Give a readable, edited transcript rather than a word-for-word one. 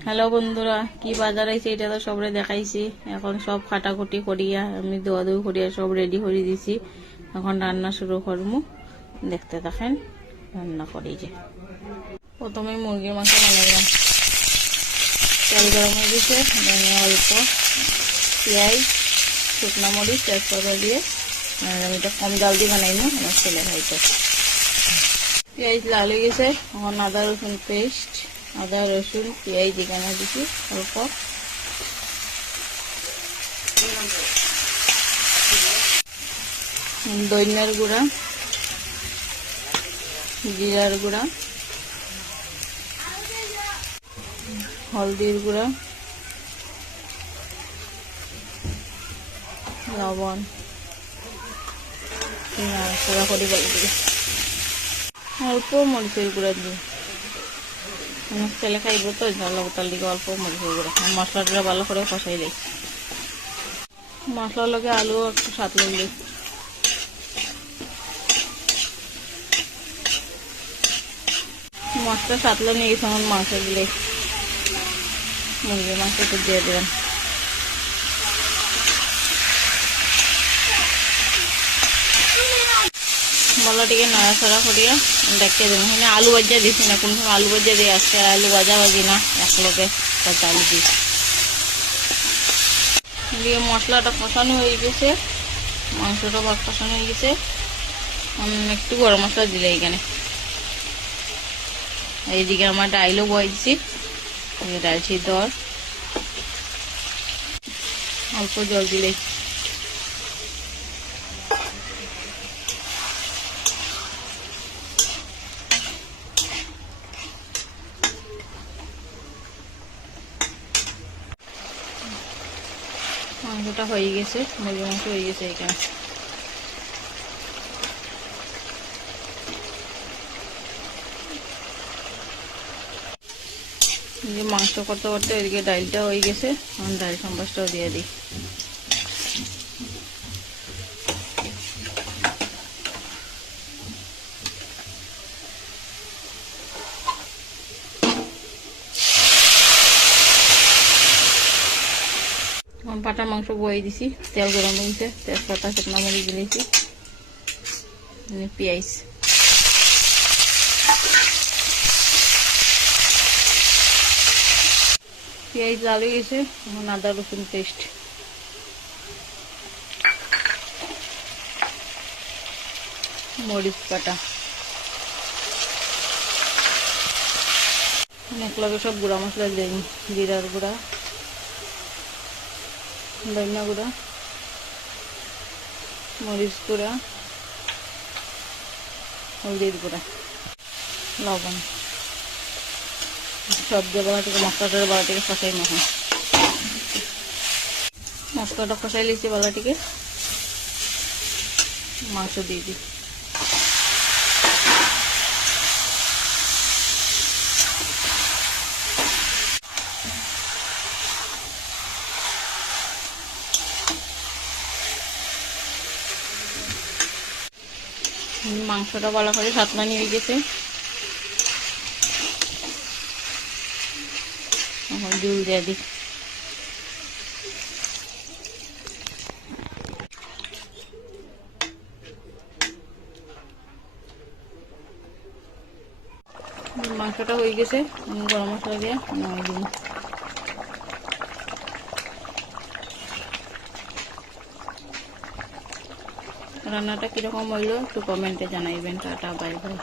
Hello বন্ধুরা, কি বাজার আইছে এটা তো সবরে দেখাইছি। এখন সব কাটাকুটি করিয়া আমি দোয়া দই করিয়া সব রেডি করে দিছি। এখন রান্না শুরু করবো, দেখতে থাকেন রান্না করি। যে প্রথমে মুরগির মাংস বানাইলাম, তেল গরম হয়ে গেছে, ধনিয়া অল্প, পেঁয়াজ, শুকনো মরিচ, তেজপাতা দিয়ে আমি এটা কম জাল দিয়ে বানাইনি, আমার ছেলে খাইতে। পেঁয়াজ লাল হয়ে গেছে, এখন আদা রসুন পেস্ট, আদা রসুন পেঁয়াজ এখানে দিচ্ছি অল্প, ধনিয়ার গুঁড়া, জিরার গুঁড়া, হলদির গুঁড়া, লবণ, নাড়াচাড়া করে দিই, অল্প মরিচের গুঁড়া দিই। আমার ছেলে খাইব তো লবতার দিকে অল্প মরিচের গুঁড়া। মশলাটা ভালো করে কষাই দিই, মশলার লগে আলু একটু স্বাদ লাগবে। মশলা সাতলে নিয়ে গেছে, আমার মাংস দিলে মুরগির মাংস একটু দিয়ে দেবেন। ভালোটিকে নাড়াচাড়া করিয়া দেখতে দেবেন। এখানে আলু ভাজা দিছি না, কোন সময় আলু ভাজা দিয়ে আসছে, আলু ভাজা ভাজি না, একলগে কাঁচা আলু দিই দিয়ে। মশলাটা কষানো হয়ে গেছে, মাংসটা কষানো হয়ে গেছে। একটু গরম মশলা দিলে এখানে। এইদিকে আমার ডাইলও বয়েছি, ডাল সিদ্ধ অল্প জল দিলেই। মাংসটা হয়ে গেছে, মুরগির মাংস হয়ে গেছে এখানে। মাংস করতে করতে ওইদিকে ডালটা হয়ে গেছে, এখন ডাল সম্বাসটাও দিয়ে দিই। পাটা মাংস বয়ে দিছি, তেল গরম হয়েছে, তেজপাতা শুকনো মরিচ দিয়েছি, পেঁয়াজ, পেঁয়াজ লাল হয়ে গেছে, এখন আদা রসুন পেস্ট, মরিচ পাটা, একলগে সব গুঁড়া মশলা দিই। জিরার গুঁড়া, ধনিয়া গুঁড়া, মরিচ গুঁড়া, হলদির গুঁড়া, লবণ, সব দিয়ে বালাটিকে মশলাটার বালাটিকে কষাই মাখন। মশলাটা কষাই লিছি বালাটিকে, মাংস দিয়ে দিই। মাংসটা ভালো করে সাতনা নিয়ে গেছে, এখন জল দিয়ে দিই। মাংসটা হয়ে গেছে, গরম মশলা দিয়ে নামিয়ে দিন। রান্নাটা কিরকম হইলো একটু কমেন্টে জানাইবেন। Tata, bye bye.